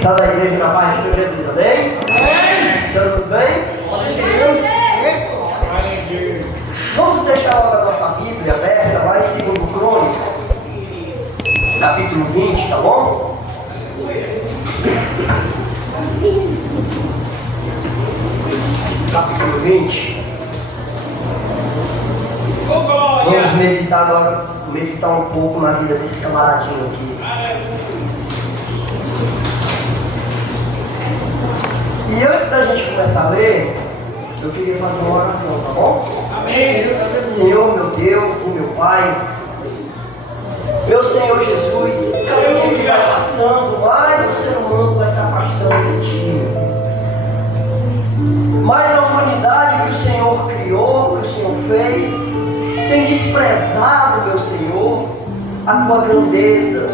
Sal da igreja na paz do Senhor Jesus, amém? Amém! Então, tudo bem? Vamos deixar logo a nossa Bíblia aberta lá em 2 Crônicas, capítulo 20, tá bom? Capítulo 20. Vamos meditar agora, meditar um pouco na vida desse camaradinho aqui. E antes da gente começar a ler, eu queria fazer uma oração, tá bom? Amém. Senhor, meu Deus e meu Pai, meu Senhor Jesus, cada dia que vai passando, mais o ser humano vai se afastando de Ti, meu Deus. Mais a humanidade que o Senhor criou, que o Senhor fez, tem desprezado, meu Senhor, a Tua grandeza,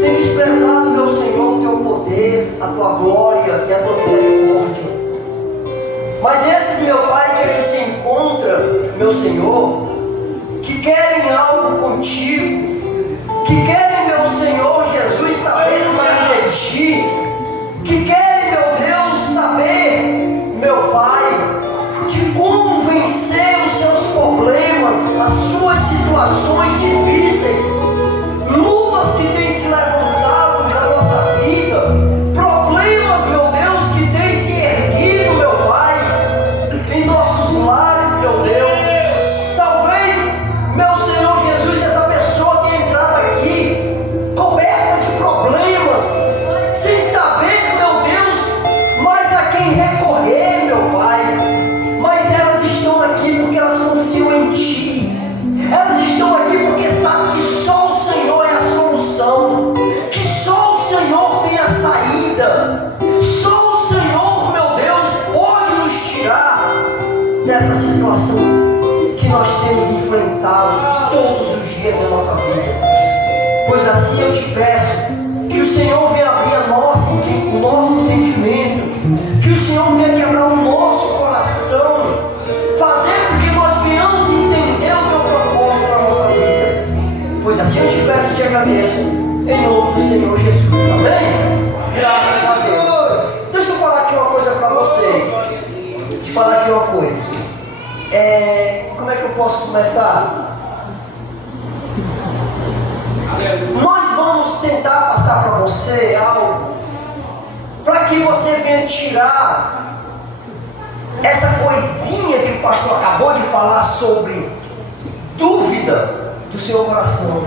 tem desprezado, meu Senhor, o Teu poder, a Tua glória e a Tua misericórdia. Mas esses, meu Pai, que aqui se encontram, meu Senhor, que querem algo contigo, que querem, meu Senhor Jesus, saber mais de Ti, que querem, meu Deus, saber, meu Pai, de como vencer os seus problemas, as suas situações difíceis, lutas que têm se levantado na nossa vida, problemas, meu Deus, que têm se erguido, meu Pai, em nossos lares, meu Deus. Talvez, meu Senhor Jesus, essa pessoa tenha entrado aqui coberta de problemas, sem saber, meu Deus, mais a quem recorrer, meu Pai. Mas elas estão aqui porque elas confiam em Ti. Elas estão aqui porque sabem que só o Senhor é a solução, que só o Senhor tem a saída. Só o Senhor, meu Deus, pode nos tirar dessa situação que nós temos enfrentado todos os dias da nossa vida. Pois assim eu te peço que o Senhor venha abrir o nosso entendimento, que o Senhor venha quebrar o nosso coração, fazer com que nós venhamos entender o Teu propósito na nossa vida. Pois assim eu te peço e te agradeço, em nome do Senhor Jesus, amém? Graças a Deus. Deixa eu falar aqui uma coisa para você. Deixa eu falar aqui uma coisa. Como é que eu posso começar? Nós vamos tentar passar para você algo para que você venha tirar essa coisinha que o pastor acabou de falar sobre dúvida do seu coração.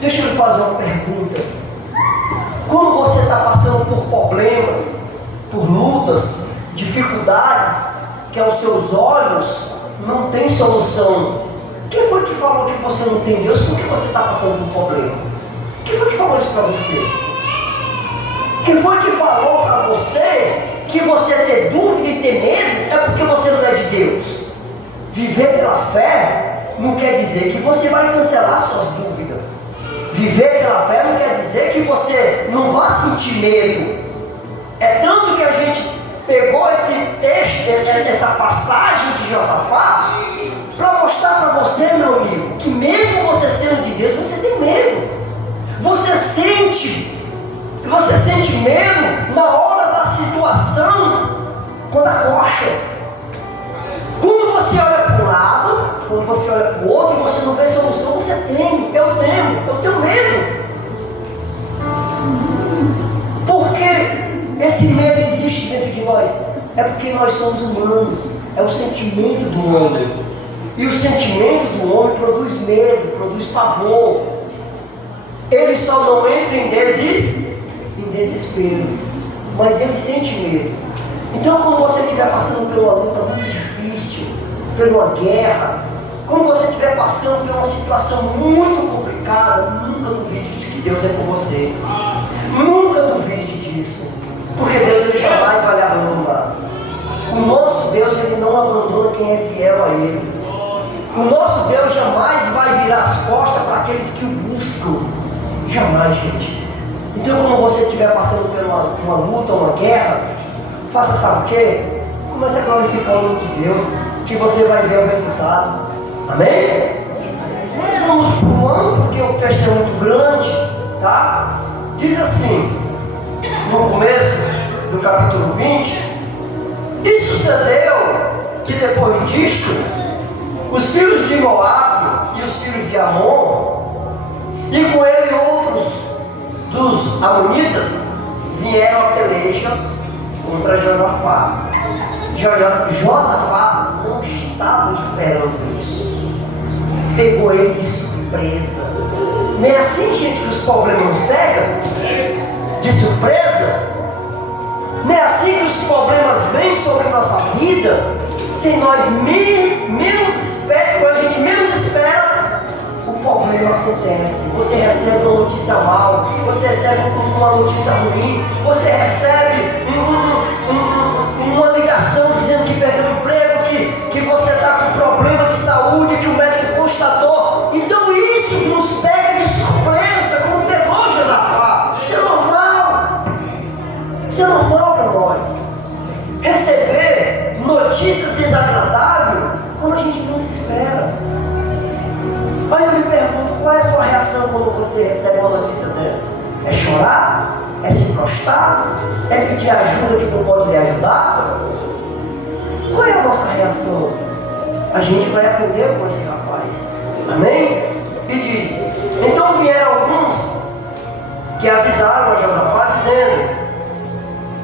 Deixa eu lhe fazer uma pergunta. Quando você está passando por problemas, por lutas, dificuldades, que aos seus olhos não tem solução, quem foi que falou que você não tem Deus porque você está passando por problema? Quem foi que falou isso para você? Quem foi que falou para você que você ter dúvida e ter medo é porque você não é de Deus? Viver pela fé não quer dizer que você vai cancelar suas dúvidas. Viver pela fé não quer dizer que você não vai sentir medo. É tanto que a gente pegou esse texto, essa passagem de Josafá, para mostrar para você, meu amigo, que mesmo você sendo de Deus, você tem medo. Você sente medo na hora da situação, quando acocha. Quando você olha para um lado, quando você olha para o outro e você não vê solução, você teme. Eu tenho medo. Por que esse medo existe dentro de nós? É porque nós somos humanos. É o sentimento do homem. E o sentimento do homem produz medo, produz pavor. Ele só não entra em desespero, mas ele sente medo. Então, quando você estiver passando por uma luta muito difícil, por uma guerra, quando você estiver passando por uma situação muito complicada, nunca duvide de que Deus é com você. Nunca duvide disso, porque Deus ele jamais vai lhe abandonar. O nosso Deus ele não abandona quem é fiel a Ele. O nosso Deus jamais vai virar as costas para aqueles que o buscam. Jamais, gente. Então, quando você estiver passando por uma luta, uma guerra, faça sabe o quê? Comece a glorificar o nome de Deus, que você vai ver o resultado. Amém? Nós vamos pulando, porque o texto é muito grande, tá? Diz assim: no capítulo 20. E sucedeu que depois disto, os filhos de Moabe e os filhos de Amon, e com ele outros dos amonitas, vieram a peleja contra Josafá. Josafá não estava esperando isso. Pegou ele de surpresa. Nem assim, gente, que os problemas nos pegam de surpresa. Não é assim que os problemas vêm sobre nossa vida, sem nós menos esperar, quando a gente menos espera, o problema acontece. Você recebe uma notícia mal, você recebe uma notícia ruim, você recebe uma ligação dizendo que perdeu o emprego, que você está com problema de saúde, que o médico constatou. Então isso nos pega de surpresa, como pegou Josafá. Isso é normal. Isso é normal para nós. Receber notícias desagradáveis quando a gente não se espera. Aí eu me pergunto, qual é a sua reação quando você recebe uma notícia dessa? É chorar? É se prostrar? É pedir ajuda que não pode lhe ajudar? Qual é a nossa reação? A gente vai aprender com esse rapaz. Amém? E diz: então vieram alguns que avisaram a Josafá dizendo: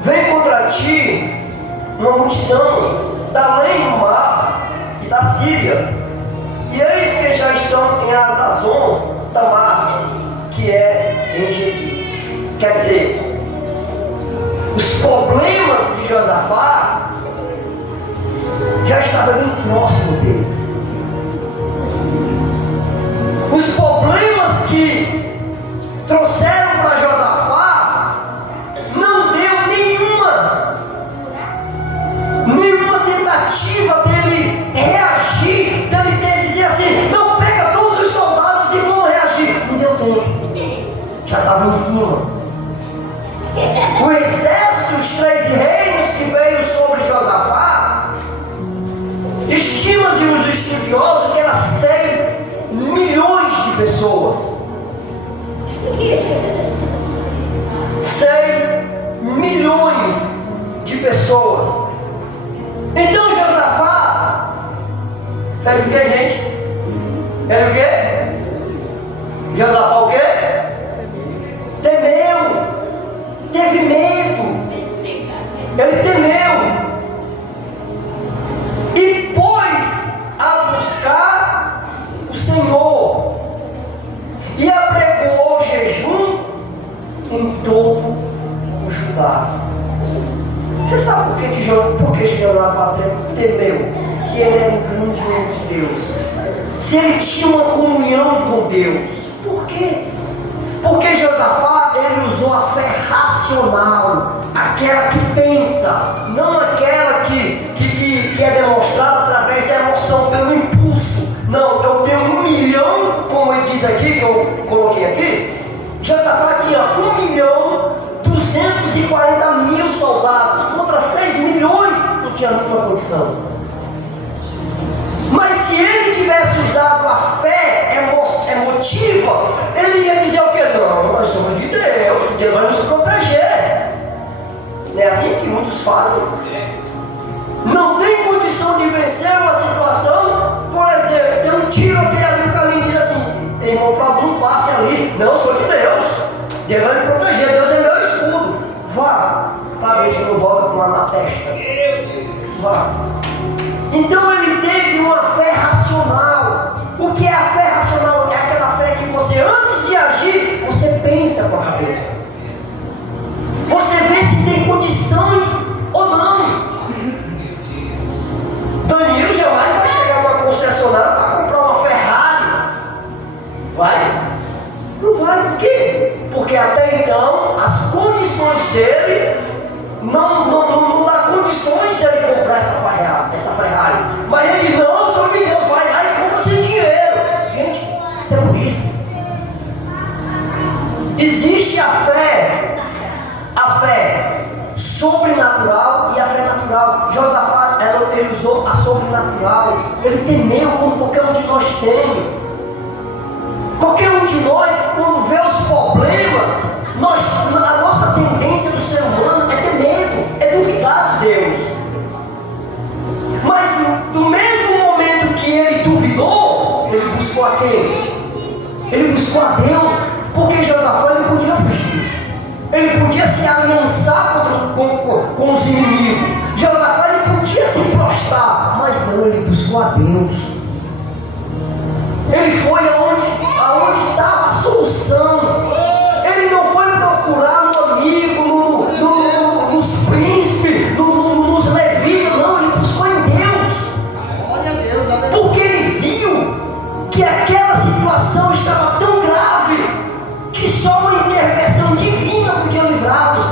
vem contra ti uma multidão da além do mar e da Síria, e eis que já estão em Azazon Tamar, que é em Gedi. Quer dizer, os problemas de Josafá já estavam bem próximo dele. Os problemas que trouxeram para Josafá não deu nenhuma tentativa dele reagir, dele dizer assim: não, pega todos os soldados e vamos reagir. Não deu tempo, já estava em cima. O exército, os 3 reinos que veio sobre Josafá, estima-se os estudiosos que era 6 milhões de pessoas. 6 milhões de pessoas. Então Josafá fez o que, gente? Ele o quê? Josafá o quê? Temeu. Teve medo. Ele temeu. E pôs a buscar o Senhor. E apregou o jejum em todo o Judá. Você sabe por que Josafá temeu? Se ele era um grande homem de Deus, se ele tinha uma comunhão com Deus. Por quê? Porque Josafá, ele usou a fé racional, aquela que pensa, não aquela que é demonstrada através da emoção, pelo impulso. Não, eu tenho 1 milhão, como ele diz aqui, que eu coloquei aqui. Josafá tinha 1.240.000 soldados contra 6 milhões, não tinha nenhuma condição. Mas se ele tivesse usado a fé emotiva, ele ia dizer o que? Não, nós somos de Deus vai nos proteger. Não é assim que muitos fazem? Não tem condição de vencer uma situação. Por exemplo, tem um tiroteio ali no caminho e diz assim: irmão Fábio, não passe ali. Não, sou de Deus vai me proteger, Deus é meu escudo. Vá, para ver se não volta com uma na testa. Vá. Então ele teve uma fé racional. O que é a fé racional? É aquela fé que você, antes de agir, você pensa com a cabeça. Você vê se tem condições ou não. Danilo jamais vai chegar numa concessionária para comprar uma Ferrari. Vai? Não vai. Por quê? Porque até então as condições dele não dá condições de ele comprar essa Ferrari. Mas ele não, só que Deus vai lá e compra sem dinheiro. Gente, isso é burrice. Existe a fé sobrenatural e a fé natural. Josafá, ele usou a sobrenatural. Ele temeu como qualquer um de nós tem. Qualquer um de nós, quando vê os problemas, a nossa tendência do ser humano é ter medo. ele buscou a quem? Ele buscou a Deus, porque Josafá ele podia fugir, ele podia se aliançar com os inimigos, Josafá ele podia se prostrar, mas não, ele buscou a Deus. Ele foi aonde estava a solução. Ele não foi procurar no amigo, nos príncipes, nos levitas, não, ele buscou em Deus. Glória a Deus, porque ele viu que aquela situação estava tão grave que só uma intervenção divina podia livrá-los.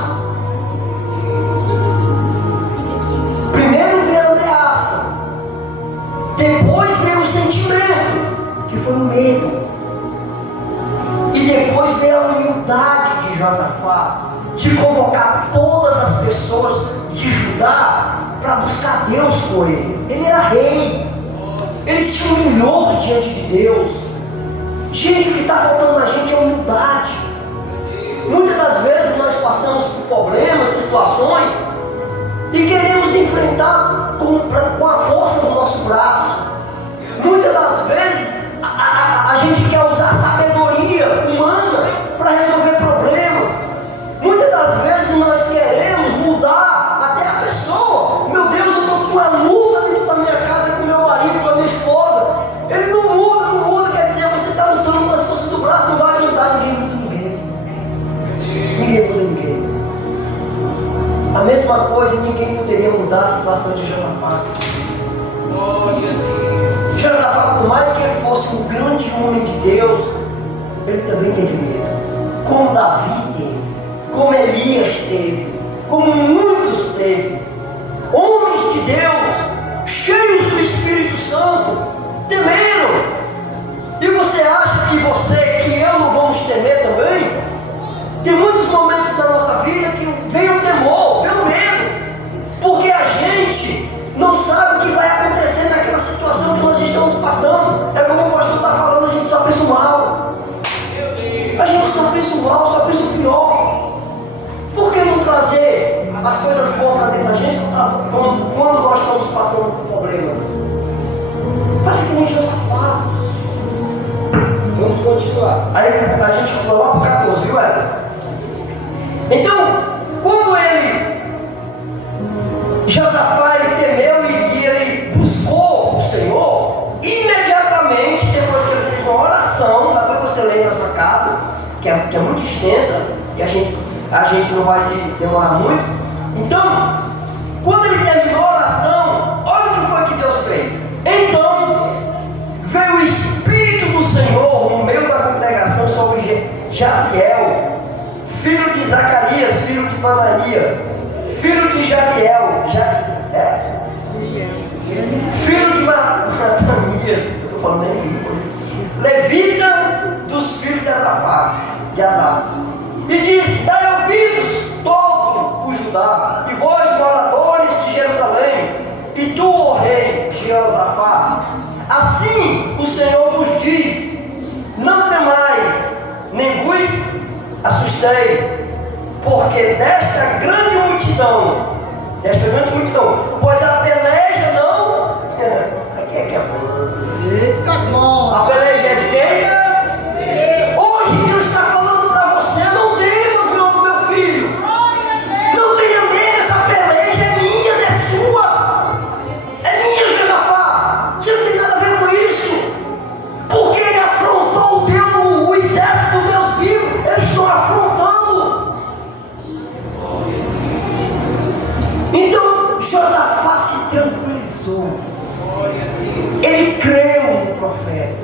Primeiro veio a ameaça, depois veio o sentimento, que foi o medo, e depois veio a humildade de Josafá, de convocar todas as pessoas de Judá para buscar Deus por ele. Ele era rei, ele se humilhou diante de Deus. Gente, o que está faltando na gente é humildade. Muitas das vezes nós passamos por problemas, situações, e queremos enfrentar com a força do nosso braço. Muitas das vezes a gente quer usar a sabedoria humana para resolver problemas. Muitas das vezes nós queremos mudar até a pessoa. Meu Deus, eu estou com uma luta dentro da minha casa com meu marido, com a minha esposa. Ele não muda, quer dizer, você está lutando com as forças do braço, não vai adiantar, ninguém muda ninguém. Ninguém muda ninguém. A mesma coisa, ninguém poderia mudar a situação de Josafá. Josafá, por mais que ele fosse um grande homem de Deus, ele também teve medo. Como Davi teve, como Elias teve, como muitos teve. Homens de Deus, cheios do Espírito Santo, temeram. E você acha que que eu não vamos temer também? Tem muitos momentos da nossa vida que vem o temor, vem o medo, porque a gente não sabe o que vai acontecer naquela situação que nós estamos passando. É como o pastor está falando, a gente só pensa o mal. A gente só pensa o mal, só pensa o pior. Por que não trazer as coisas boas para dentro da gente quando nós estamos passando por problemas? Faz que nem Josafá. Vamos continuar. Aí a gente vai lá para o 14, viu, Eva? Então, quando Josafá ele temeu e ele buscou o Senhor, imediatamente depois que ele fez uma oração, depois você lê na sua casa, que é muito extensa, e a gente não vai se demorar muito. Então, quando ele terminou a oração, olha o que foi que Deus fez. Então, veio o Espírito do Senhor no meio da congregação sobre Jaziel, filho de Zacarias, filho de Manaia, filho de Jadiel, filho de Matanias, eu estou falando em línguas, levita dos filhos de Asaf, e disse: dai ouvidos todo o Judá, e vós moradores de Jerusalém, e tu, ó rei Jeosafá, assim o Senhor vos diz: não temais, nem vos assustei, porque desta grande multidão, pois a peleja não. Aqui é que é bom. Eita glória! A peleja é de quem? Hoje Deus está falando para você: não temas, meu filho. Não tenha medo, essa peleja é minha, não é sua. É minha, Josafá. Você não tem nada a ver com isso. Porque ele afrontou o exército do Deus vivo. Eles estão afrontando. Então Josafá se tranquilizou. Ele creu no profeta.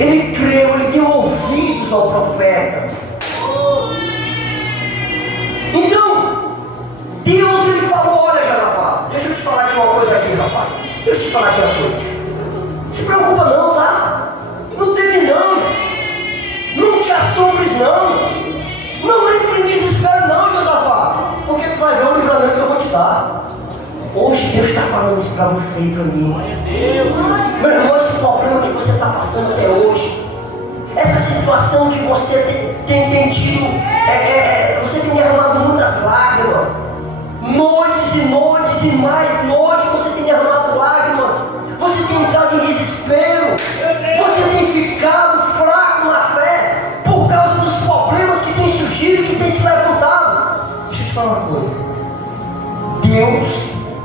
Ele creu, ele deu ouvidos ao profeta. Então, Deus ele falou: olha, Josafá, deixa eu te falar aqui uma coisa aqui, rapaz. Deixa eu te falar aqui uma coisa. Se preocupa não, tá? Não teme não. Não te assombres não. Não entre em desespero não, Josafá. Porque tu vai ver o livramento que eu vou te dar. Hoje Deus está falando isso para você e para mim. Meu irmão, esse problema que você está passando até hoje, essa situação que você tem tido, você tem derramado muitas lágrimas, noites e noites e mais noites você tem derramado lágrimas, você tem entrado em desespero, Você tem ficado fraco na fé por causa dos problemas que têm surgido, que têm se levantado. Deixa eu te falar uma coisa. Deus,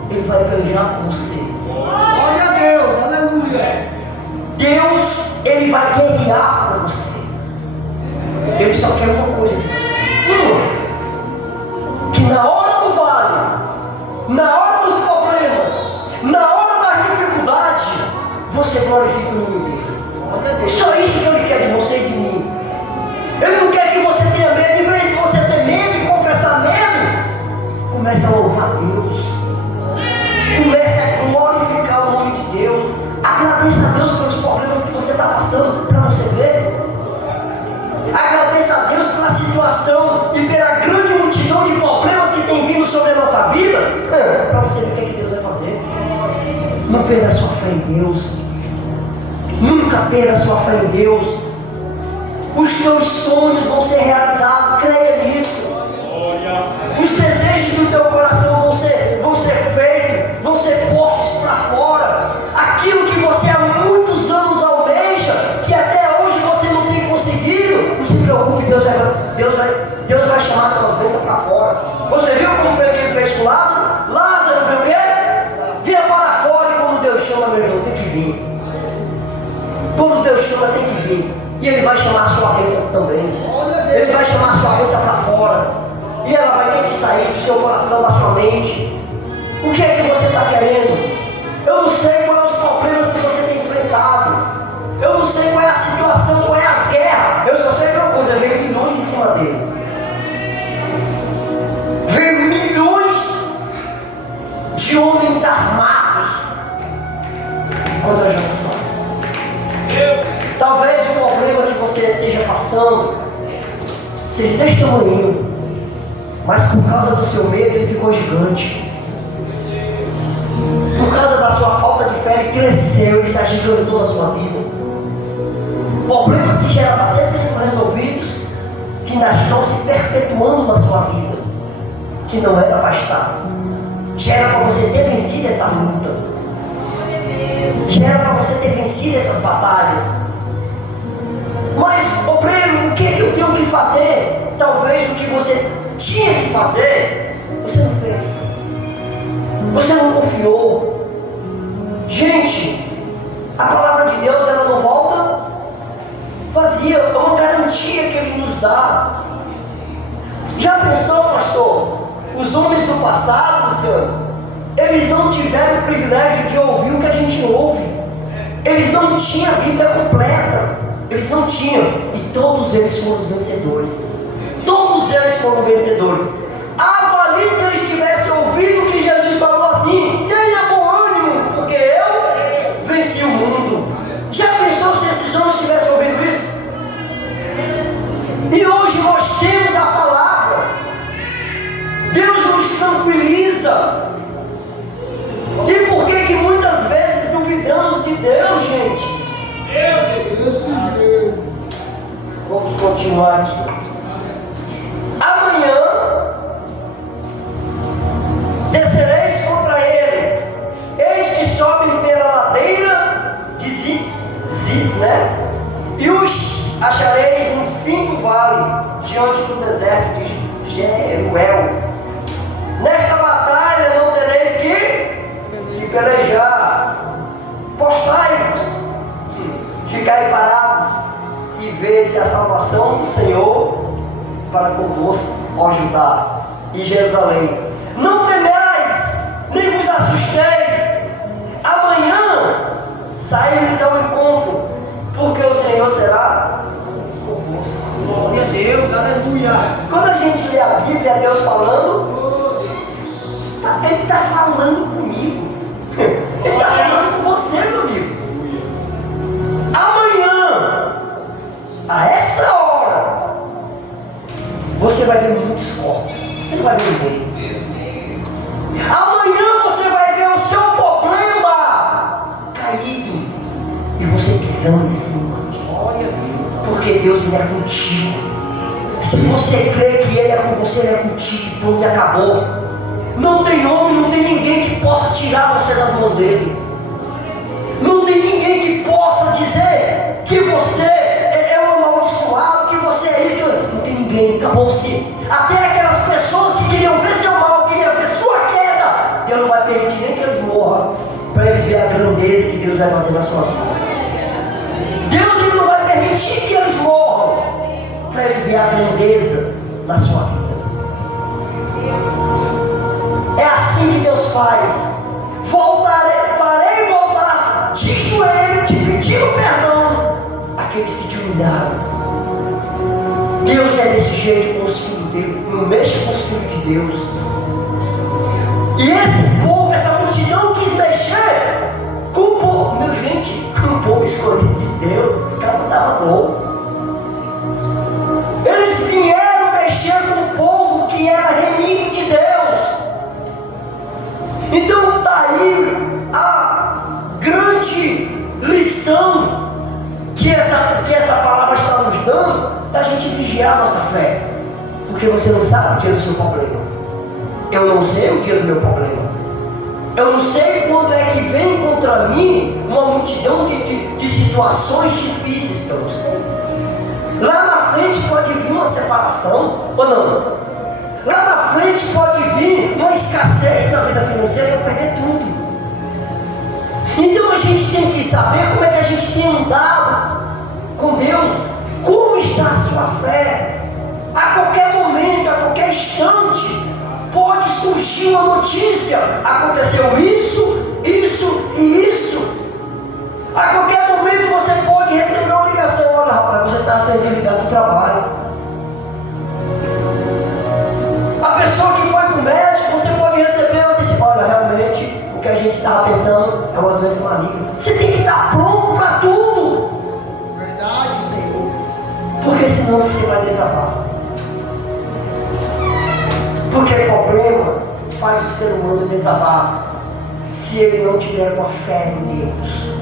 Ele vai pelejar por você. Glória a Deus, aleluia. Deus, Ele vai guerrear por você. Ele só quer uma coisa de você. Que na hora do vale, na hora dos problemas, na hora da dificuldade, você glorifica o nome dele. Glória a Deus. Só isso que Ele quer de você e de mim. Ele não quer que você tenha medo. Em vez de você ter medo e confessar medo, comece a louvar a Deus. Comece a glorificar o nome de Deus. Agradeça a Deus pelos problemas que você está passando, para você ver. Agradeça a Deus pela situação e pela grande multidão de problemas que tem vindo sobre a nossa vida, para você ver o que Deus vai fazer. Não perda a sua fé em Deus. Nunca perda a sua fé em Deus. Os teus sonhos vão ser realizados, creia nisso. Os desejos do teu coração vão ser feitos, vão ser postos para fora. Aquilo que você há muitos anos almeja, que até hoje você não tem conseguido, não se preocupe, Deus vai chamar as tuas bênçãos para fora. Você viu como foi que Ele fez com Lázaro? Lázaro viu o quê? Vinha para fora, e quando Deus chama, meu irmão, tem que vir. Quando Deus chama, tem que vir. E Ele vai chamar a sua bênção também. Ele vai chamar a sua bênção para fora. E ela vai ter que sair do seu coração, da sua mente. O que é que você está querendo? Eu não sei quais são os problemas que você tem enfrentado. Eu não sei qual é a situação, qual é a guerra. Eu só sei que uma coisa, veio milhões em cima dele. Veio milhões de homens armados contra Josafá. Talvez o problema que você esteja passando seja deste tamanho, mas por causa do seu medo ele ficou gigante. Por causa da sua falta de fé ele cresceu e se agigantou na sua vida. Problemas que já eram até sendo resolvidos, que ainda estão se perpetuando na sua vida, que não era para estar. Já era para você ter vencido essa luta. Já era para você ter vencido essas batalhas. Mas, obreiro, o que é que eu tenho que fazer? Talvez o que você tinha que fazer, você não fez. Você não confiou. Gente, a palavra de Deus, ela não volta vazia. É uma garantia que Ele nos dá. Já pensou, pastor? Os homens do passado, Luciano, eles não tiveram o privilégio de ouvir o que a gente ouve. Eles não tinham a Bíblia completa. Eles não tinham. E todos eles foram os vencedores. Todos eles foram vencedores. Avalie se eles tivessem ouvido o que Jesus falou assim: tenha bom ânimo, porque eu venci o mundo. Já pensou se esses homens tivessem ouvido isso? E hoje nós temos a palavra. Deus nos tranquiliza. E por que muitas vezes duvidamos de Deus, gente? Vamos continuar aqui. Amanhã descereis contra eles. Eis que sobem pela ladeira de Ziz, né? E os achareis no fim do vale, diante do deserto de Jeruel. Nesta batalha não tereis que pelejar. Postai-vos, ficai parados e vede a salvação do Senhor para convosco, ó Judá e Jerusalém. Não temais, nem vos assusteis. Amanhã saímos ao encontro, porque o Senhor será convosco. Glória a Deus, aleluia. Quando a gente lê a Bíblia, é Deus falando, Ele está falando comigo. Ele está falando com você, meu amigo. Amanhã, a essa hora, você vai ver muitos corpos. Você não vai ver ninguém. Amanhã você vai ver o seu problema caído e você pisando em cima. Glória a Deus. Porque Deus ele é contigo. Se você crê que Ele é com você, Ele é contigo. Pronto, acabou. Não tem homem, não tem ninguém que possa tirar você das mãos dele. Não tem ninguém que possa dizer que você é um amaldiçoado, que você é isso. Não tem ninguém, acabou-se. Até aquelas pessoas que queriam ver seu mal, queriam ver sua queda, Deus não vai permitir nem que eles morram, para eles verem a grandeza que Deus vai fazer na sua vida. Deus ele não vai permitir que eles morram, para ele ver a grandeza na sua vida. É assim que Deus faz. Farei voltar de joelho, te pedindo perdão aqueles que te humilharam. Deus é desse jeito com os filhos dele, não mexe com os filhos de Deus. E esse povo, essa multidão quis mexer com o povo. Meu gente, com o povo escolhido de Deus, os caras estavam loucos. Eles vieram mexer com o povo que era remido de Deus. Então está aí a grande lição que essa palavra está nos dando, da gente vigiar a nossa fé. Porque você não sabe o dia do seu problema. Eu não sei o dia do meu problema. Eu não sei quando é que vem contra mim uma multidão de situações difíceis, eu não sei. Lá na frente pode vir uma separação, ou não? Lá na frente pode vir uma escassez na vida financeira e eu perder tudo. Então a gente tem que saber como é que a gente tem andado com Deus. Como está a sua fé? A qualquer momento, a qualquer instante, pode surgir uma notícia. Aconteceu isso, isso e isso. A qualquer momento você pode receber uma ligação. Olha, rapaz, você está sendo desligado do trabalho. A pessoa que foi para o médico, você pode receber uma disse, olha, realmente, o que a gente estava pensando é uma doença maligna. Você tem que estar pronto para tudo. Verdade, Senhor. Porque senão você vai desabar. Porque o problema faz o ser humano desabar se ele não tiver uma fé em Deus.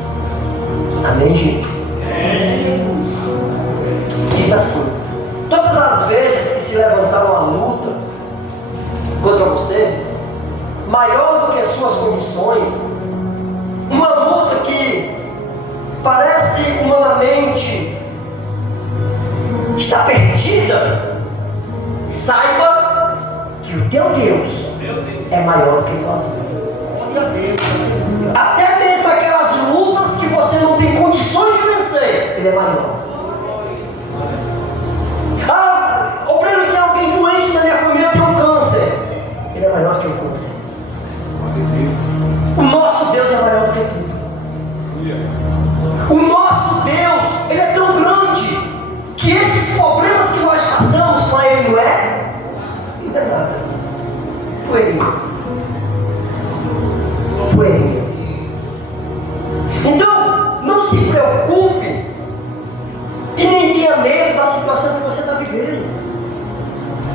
Amém, gente? Diz assim: todas as vezes que se levantar uma luta contra você, maior do que as suas condições, uma luta que parece humanamente está perdida, saiba que o teu Deus é maior do que nós. Glória a Deus, aleluia. Até mesmo aquelas lutas que você não tem condições de vencer, Ele é maior. Ah, obreiro, tem alguém doente na minha família, tem um câncer. Ele é maior que o câncer. O nosso Deus é maior do que tudo. O nosso Deus, Ele é tão grande que esses problemas que nós passamos para Ele não é? Não é nada. Por Ele. Então, não se preocupe e nem tenha medo da situação que você está vivendo.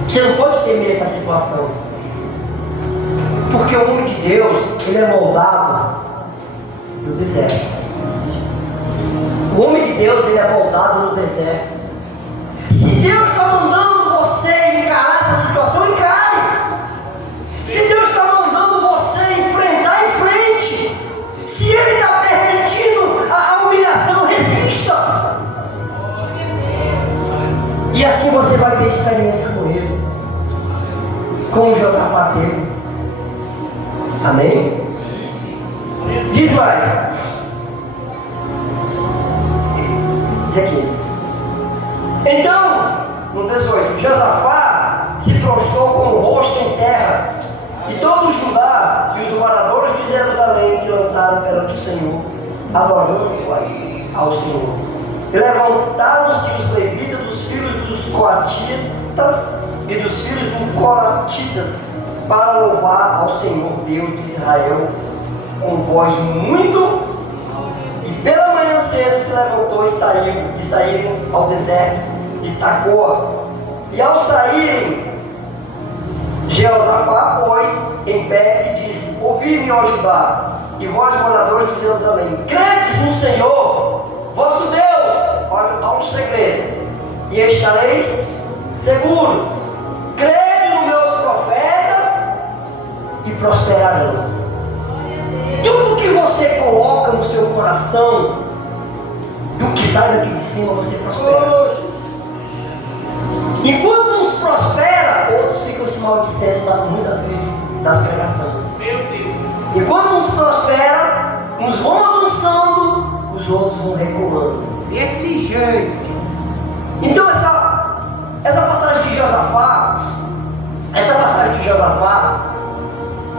Você não pode temer essa situação. Porque o homem de Deus, ele é moldado no deserto. O homem de Deus, ele é moldado no deserto. Se Deus está mandando você encarar essa situação, encare. Se Deus está mandando você enfrentar, enfrente. Se Ele está permitindo a humilhação, resista. E assim você vai ter experiência com Ele, como Josafá teve. Amém? Diz mais. Diz aqui. Então, no 18, Josafá se prostrou com o rosto em terra, e todo o Judá e os moradores de Jerusalém se lançaram perante o Senhor, adorando ao Senhor. E levantaram-se os levitas dos filhos dos coatitas e dos filhos dos colatitas para louvar ao Senhor Deus de Israel com voz muito. E pela manhã cedo se levantou e saíram ao deserto de Tacoa. E ao saírem, Jeosafá pôs em pé e disse: ouvi-me, ó Judá, e vós moradores de Jerusalém, credes no Senhor, vosso Deus. Olha o segredo. E estareis seguros. Crede nos meus profetas e prosperarão. Tudo que que você coloca no seu coração, do que sai daqui de cima, você prospera. Enquanto uns prospera, outros ficam se maldicendo muitas vezes das pregações. Meu Deus. Enquanto uns prospera, uns vão avançando, os outros vão recuando. Desse jeito. Então essa passagem de Josafá,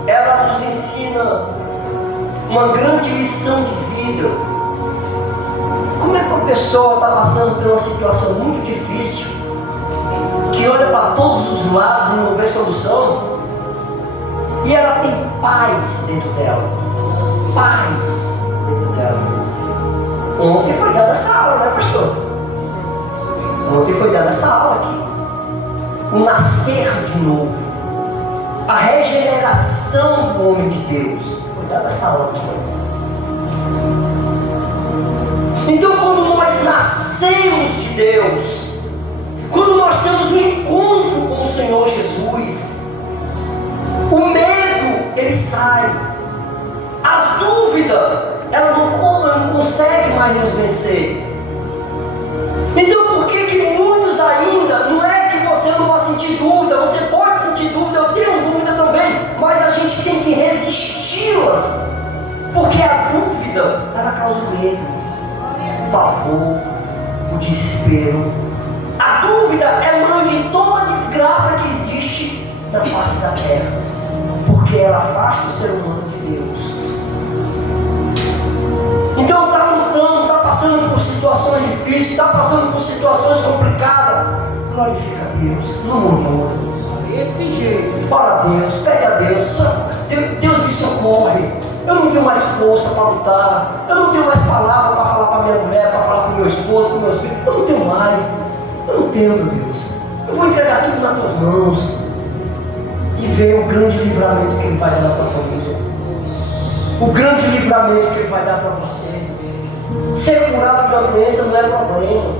ela nos ensina uma grande lição de vida. Como é que uma pessoa está passando por uma situação muito difícil, que olha para todos os lados e não vê solução, e ela tem paz dentro dela. Paz dentro dela. Ontem foi dada essa aula, né, pastor? Ontem foi dada essa aula aqui. O nascer de novo. A regeneração do homem de Deus. Foi dada essa aula aqui. Então, quando nós nascemos de Deus, quando nós temos um encontro com o Senhor Jesus, o medo, ele sai. As dúvidas, ela não consegue mais nos vencer. Então, por que muitos ainda, não é que você não vai sentir dúvida, você pode sentir dúvida, eu tenho dúvida também, mas a gente tem que resisti-las, porque a dúvida, ela causa medo, o pavor, o desespero. A dúvida é mãe de toda a desgraça que existe na face da terra, porque ela afasta o ser humano de Deus. Então está lutando, está passando por situações difíceis, está passando por situações complicadas, glorifica a Deus, não murmura. Desse jeito. Ora a Deus, pede a Deus, Deus me socorre. Eu não tenho mais força para lutar, eu não tenho mais palavra para falar para minha mulher, para falar para meu esposo, para meus filhos, eu não tenho mais, eu não tenho, meu Deus. Eu vou entregar tudo nas tuas mãos e ver o grande livramento que Ele vai dar na tua família, o grande livramento que Ele vai dar para você. Ser curado de uma doença não é problema.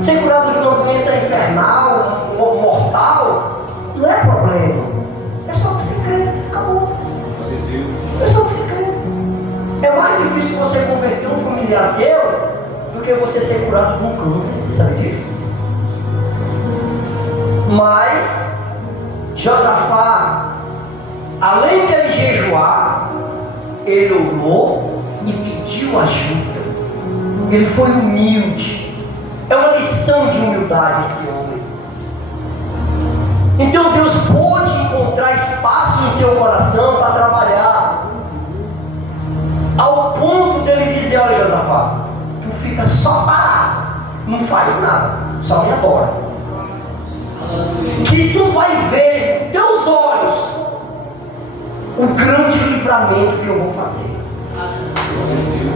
Ser curado de uma doença infernal ou mortal não é problema. É só você crer, acabou. É só você crer. É mais difícil você converter um familiar seu do que você ser curado de um câncer. Você sabe disso? Mas Josafá, além de ele jejuar, ele orou e pediu ajuda. Ele foi humilde. É uma lição de humildade esse homem. Então Deus pôde encontrar espaço em seu coração para trabalhar, ao ponto dele dizer: olha, Josafá, tu fica só parado, não faz nada, só me adora, que tu vai ver com teus olhos o grande livramento que eu vou fazer.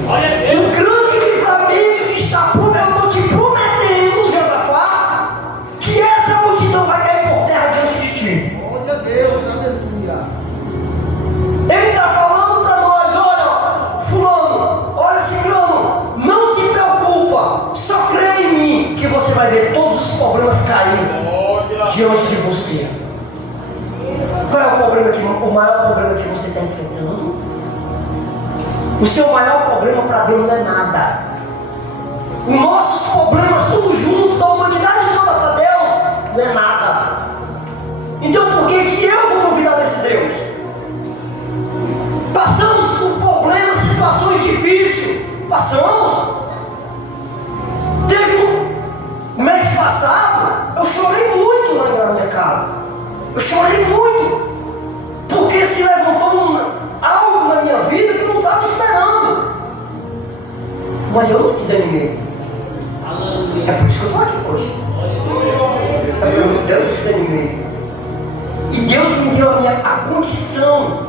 Olha, O grande livramento que está por eu estou te prometendo, Josafá, que essa multidão vai cair por terra diante de ti. Glória a Deus, aleluia. Ele está falando para nós: olha, fulano, olha, ciclano, não se preocupa, só crê em mim, que você vai ver todos os problemas cair diante de você. Qual é o maior problema que você está enfrentando? O seu maior problema para Deus não é nada. Os nossos problemas, tudo junto, da humanidade toda para Deus, não é nada. Então por que eu vou duvidar desse Deus? Passamos por problemas, situações difíceis. Passamos. Teve um mês passado, eu chorei muito lá na minha casa. Eu chorei muito, porque se levantou algo na minha vida que eu não estava esperando. Mas eu não desanimei. É por isso que eu estou aqui hoje. Eu não desanimei. E Deus me deu a condição.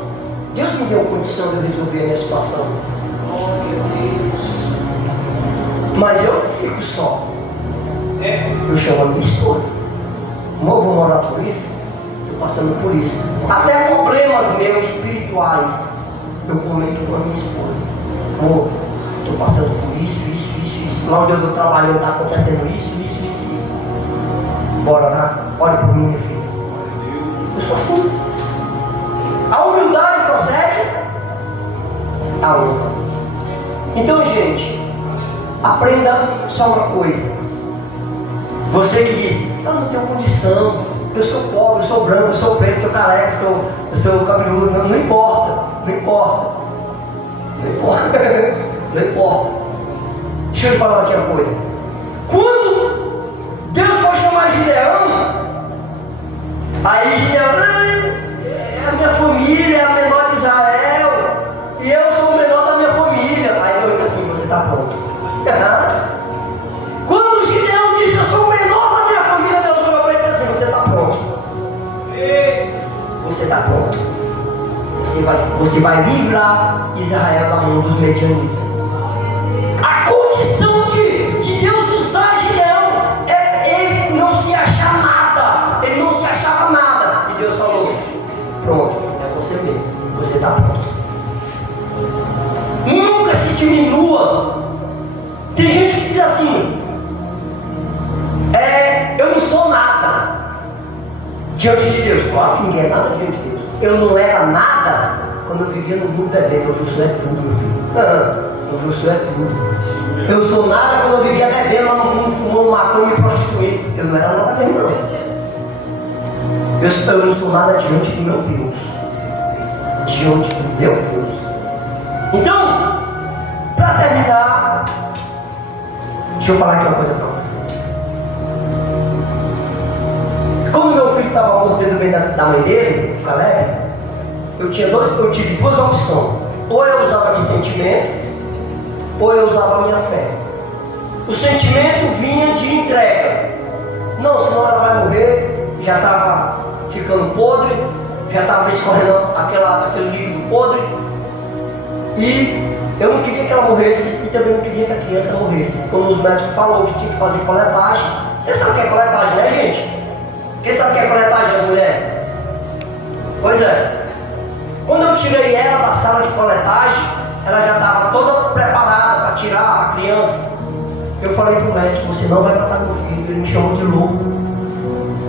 Deus me deu a condição de eu resolver a minha situação. Mas eu não fico só. Eu chamo a minha esposa. Amor, eu vou morar por isso? Estou passando por isso. Até problemas meus espirituais eu comento com a minha esposa. Amor, estou passando por isso. Lá onde eu estou trabalhando está acontecendo isso. Bora lá, olha por mim, meu filho. Eu sou assim. A humildade procede a honra. Então, gente, aprenda só uma coisa. Você que diz, eu não tenho condição, eu sou pobre, eu sou branco, eu sou preto, eu sou careca, eu sou cabeludo, não importa, não importa. Não importa. Não importa. Deixa eu te falar aqui uma coisa. Quando Deus foi chamar Gideão, aí Gideão, a minha família é a menor de Israel, e eu sou o menor da minha família. Aí Deus disse assim, você está pronto. Quando Gideão disse, eu sou o menor da minha família, Deus falou para ele assim, você está pronto. Você está pronto. Você vai livrar Israel da mão dos medianitas. A condição de Deus usar Gideão é ele não se achar nada. Ele não se achava nada. E Deus falou, pronto, é você mesmo. Você está pronto. Nunca se diminua. Tem gente que diz assim, eu não sou nada diante de Deus. Claro que ninguém é nada diante de Deus. Eu não era nada quando eu vivia no mundo bebendo. Hoje eu sou tudo, meu filho. Hoje eu sou tudo. Eu sou nada quando eu vivia bebendo lá no mundo, fumando maconha e me prostituindo. Eu não era nada mesmo, não. Eu não sou nada diante do meu Deus. Diante do meu Deus. Então, para terminar, deixa eu falar aqui uma coisa para vocês. Quando meu filho estava mordendo bem da mãe dele, o Caleb, eu tive duas opções. Ou eu usava de sentimento, ou eu usava a minha fé. O sentimento vinha de entrega. Não, senão ela vai morrer, já estava ficando podre, já estava escorrendo aquele líquido podre. E eu não queria que ela morresse e também não queria que a criança morresse. Quando os médicos falaram que tinha que fazer coletagem, você sabe o que é coletagem, né, gente? Quem sabe o que é coletagem das mulheres? Pois é. Quando eu tirei ela da sala de coletagem, ela já estava toda preparada para tirar a criança. Eu falei para o médico, você não vai matar meu filho. Ele me chamou de louco.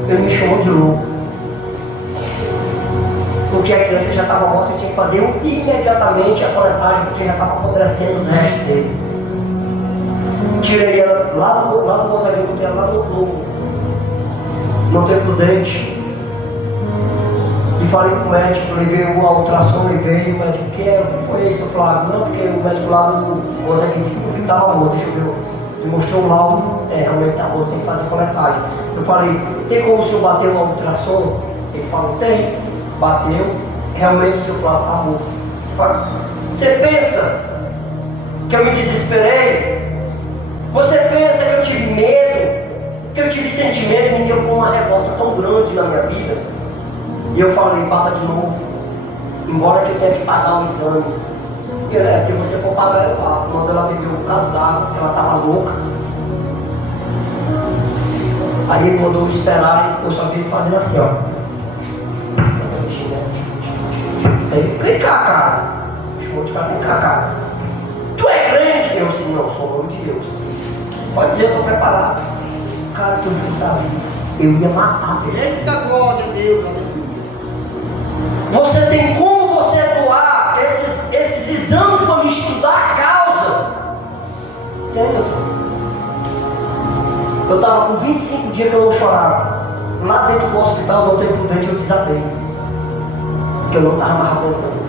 Ele me chamou de louco. Porque a criança já estava morta e tinha que fazer imediatamente a coletagem, porque já estava apodrecendo os restos dele. Tirei ela lá do Gonzaguinho, botei ela lá no Templo Dente. E falei com o médico, levei a ultrassom, levei o médico, o que foi isso? Eu falei, não, porque o médico lá do Gonzaguinho disse que o filho estava morto, deixa eu ver. Ele mostrou o laudo, realmente está morto, tem que fazer coletagem. Eu falei, tem como o senhor bater uma ultrassom? Ele falou, tem. Bateu, realmente o seu Flávio está morto. Você pensa que eu me desesperei? Você pensa que eu tive medo? Que eu tive sentimento? Me deu uma revolta tão grande na minha vida. E eu falei, bata de novo. Embora que eu tenha que pagar o exame. E se você for pagar, eu pago. Quando ela bebeu um bocado d'água, porque ela estava louca. Aí ele mandou esperar e ficou só fazendo assim, ó. Vem cá, cara. Chamou de cara, vem cá, cara. Tu é crente? Eu disse, não, sou o nome de Deus. Pode dizer, eu estou preparado. Cara, que eu sabe, eu ia matar. Eita glória a Deus, aleluia. Você tem como você doar esses exames para me estudar a causa? Tem, doutor. Eu estava com 25 dias que eu não chorava. Lá dentro do hospital, no Templo Dente, eu desabei. Que eu não estava mais aguentando.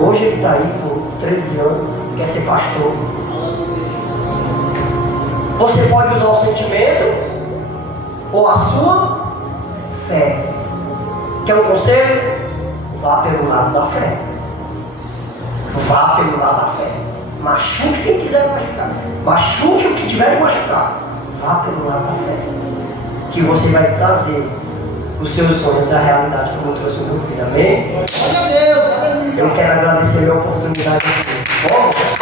Hoje ele está aí com 13 anos, quer ser pastor. Você pode usar o sentimento ou a sua fé. Quer um conselho? Vá pelo lado da fé. Vá pelo lado da fé. Machuque quem quiser machucar. Machuque o que tiver de machucar. Vá pelo lado da fé. Que você vai trazer os seus sonhos à realidade, como trouxe o meu filho. Amém? Glória a Deus, aleluia. Eu quero agradecer a oportunidade aqui. Bom?